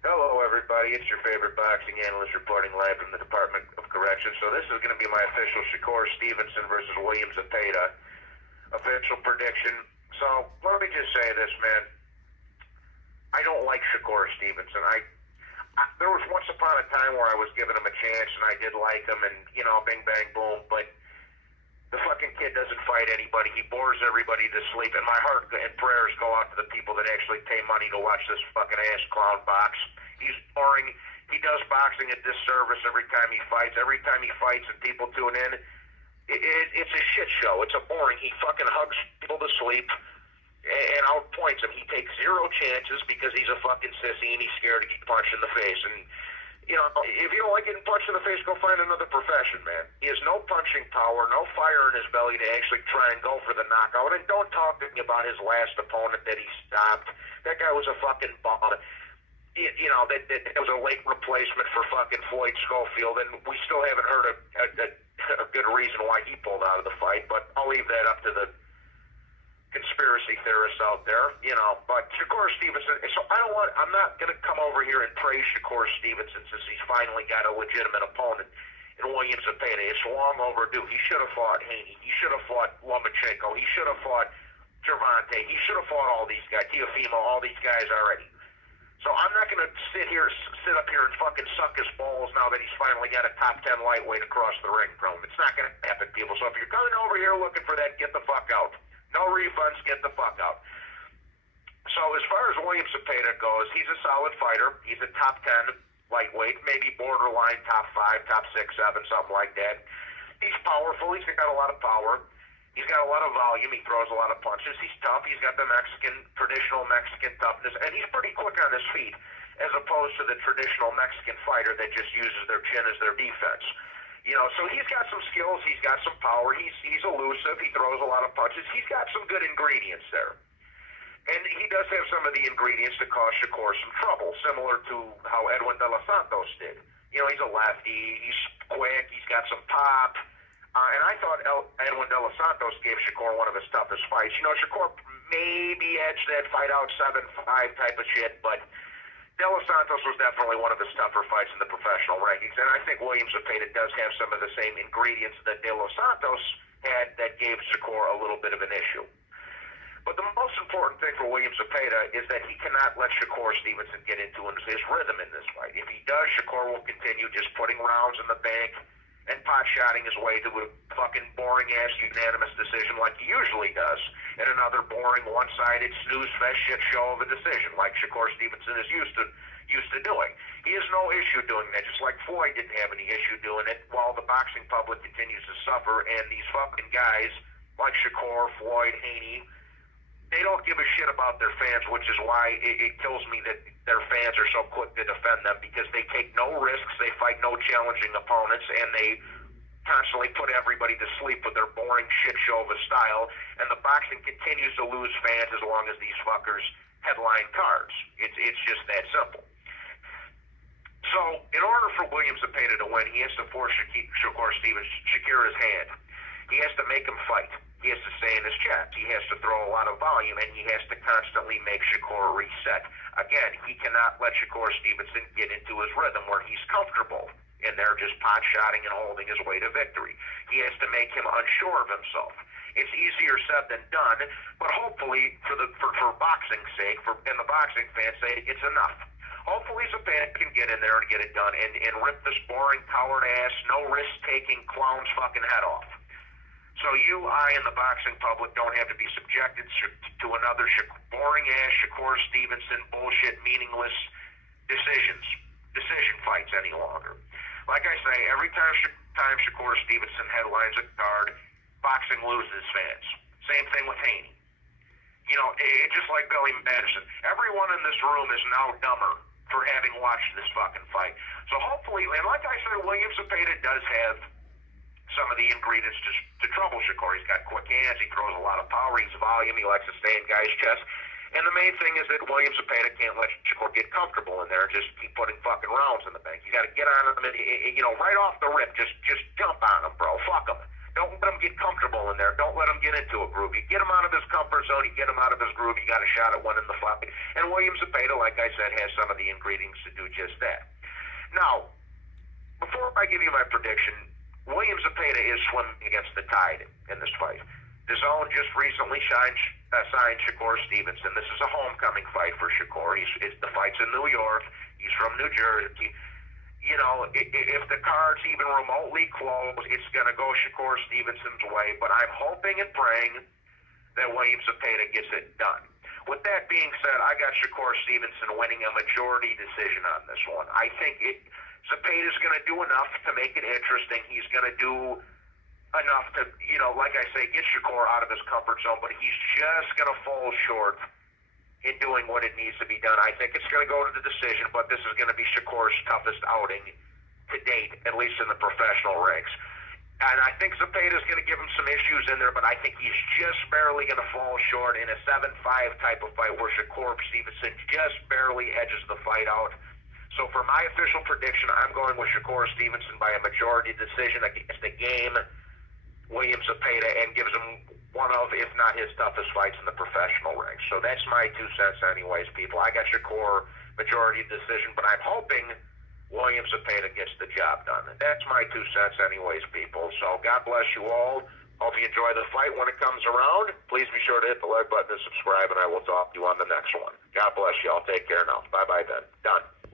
Hello, everybody. It's your favorite boxing analyst reporting live from the Department of Corrections. So this is going to be my official Shakur Stevenson versus William Zepeda official prediction. So let me just say this, man. I don't like Shakur Stevenson. There was once upon a time where I was giving him a chance, and I did like him, and, you know, bing, bang, boom, but the fucking kid doesn't fight anybody. He bores everybody to sleep. And my heart and prayers go out to the people that actually pay money to watch this fucking ass clown box. He's boring. He does boxing a disservice every time he fights. Every time he fights and people tune in, it's a shit show. It's a boring. He fucking hugs people to sleep and outpoints them. He takes zero chances because he's a fucking sissy and he's scared to get punched in the face. And you know, if you don't like getting punched in the face, go find another profession, man. He has no punching power, no fire in his belly to actually try and go for the knockout. And don't talk to me about his last opponent that he stopped. That guy was a fucking bum. You know, that was a late replacement for fucking Floyd Schofield, and we still haven't heard a good reason why he pulled out of the fight, but I'll leave that up to the conspiracy theorists out there, you know. But Shakur Stevenson, so I'm not going to come over here and praise Shakur Stevenson since he's finally got a legitimate opponent in William Zepeda. It's long overdue. He should have fought Haney. He should have fought Lomachenko. He should have fought Gervonta. He should have fought all these guys, Teofimo, all these guys already. So I'm not going to sit up here and fucking suck his balls now that he's finally got a top 10 lightweight across the ring from him. It's not going to happen, people. So if you're coming over here looking for that, get the fuck out. No refunds, get the fuck out. So as far as William Zepeda goes, he's a solid fighter. He's a top 10 lightweight, maybe borderline top 5, top 6, 7, something like that. He's powerful. He's got a lot of power. He's got a lot of volume. He throws a lot of punches. He's tough. He's got the traditional Mexican toughness, and he's pretty quick on his feet as opposed to the traditional Mexican fighter that just uses their chin as their defense. You know, so he's got some skills, he's got some power, he's elusive, he throws a lot of punches, he's got some good ingredients there. And he does have some of the ingredients to cause Shakur some trouble, similar to how Edwin De Los Santos did. You know, he's a lefty, he's quick, he's got some pop. And I thought Edwin De Los Santos gave Shakur one of his toughest fights. You know, Shakur maybe edged that fight out 7-5 type of shit, but De Los Santos was definitely one of his tougher fights in the professional rankings, and I think William Zepeda does have some of the same ingredients that De Los Santos had that gave Shakur a little bit of an issue. But the most important thing for William Zepeda is that he cannot let Shakur Stevenson get into his rhythm in this fight. If he does, Shakur will continue just putting rounds in the bank and pot-shotting his way to a fucking boring-ass unanimous decision like he usually does, and another boring, one-sided, snooze-fest shit show of a decision like Shakur Stevenson is used to doing. He has no issue doing that, just like Floyd didn't have any issue doing it, while the boxing public continues to suffer, and these fucking guys like Shakur, Floyd, Haney, they don't give a shit about their fans, which is why it kills me that their fans are so quick to defend them, because they take no risks, they fight no challenging opponents, and they constantly put everybody to sleep with their boring shit show of a style, and the boxing continues to lose fans as long as these fuckers headline cards. It's just that simple. So, in order for William Zepeda to win, he has to force Shakur Stevenson to secure his hand. He has to make him fight. He has to stay in his chest. He has to throw a lot of volume, and he has to constantly make Shakur reset. Again, he cannot let Shakur Stevenson get into his rhythm where he's comfortable in there just pot-shotting and holding his way to victory. He has to make him unsure of himself. It's easier said than done, but hopefully, for boxing's sake, and the boxing fans' sake, it's enough. Hopefully Zepeda can get in there and get it done and rip this boring, coward-ass, no-risk-taking clown's fucking head off. So you, I, and the boxing public don't have to be subjected to another boring-ass Shakur Stevenson bullshit, meaningless decision fights any longer. Like I say, every time Shakur Stevenson headlines a card, boxing loses fans. Same thing with Haney. You know, it's just like Billy Madison. Everyone in this room is now dumber for having watched this fucking fight. So hopefully, and like I said, William Zepeda does have some of the ingredients to trouble Shakur. He's got quick hands, he throws a lot of power, he's volume, he likes to stay in guys' chest. And the main thing is that William Zepeda can't let Shakur get comfortable in there and just keep putting fucking rounds in the bank. You got to get on him, and, you know, right off the rip, just jump on him, bro. Fuck him. Don't let him get comfortable in there. Don't let him get into a groove. You get him out of his comfort zone, you get him out of his groove, you got a shot at winning the fight. And William Zepeda, like I said, has some of the ingredients to do just that. Now, before I give you my prediction, William Zepeda is swimming against the tide in this fight. DAZN just recently signed Shakur Stevenson. This is a homecoming fight for Shakur. The fight's in New York. He's from New Jersey. You know, if the card's even remotely close, it's going to go Shakur Stevenson's way. But I'm hoping and praying that William Zepeda gets it done. With that being said, I got Shakur Stevenson winning a majority decision on this one. I think Zepeda's going to do enough to make it interesting. He's going to do enough to, you know, like I say, get Shakur out of his comfort zone. But he's just going to fall short in doing what it needs to be done. I think it's going to go to the decision, but this is going to be Shakur's toughest outing to date, at least in the professional ranks. And I think Zepeda's going to give him some issues in there, but I think he's just barely going to fall short in a 7-5 type of fight where Shakur Stevenson just barely edges the fight out. So for my official prediction, I'm going with Shakur Stevenson by a majority decision against the game William Zepeda, and gives him one of, if not his toughest fights in the professional ranks. So that's my 2 cents anyways, people. I got Shakur majority decision, but I'm hoping William Zepeda gets the job done. And that's my 2 cents anyways, people. So God bless you all. Hope you enjoy the fight when it comes around. Please be sure to hit the like button and subscribe, and I will talk to you on the next one. God bless you all. Take care now. Bye-bye then. Done.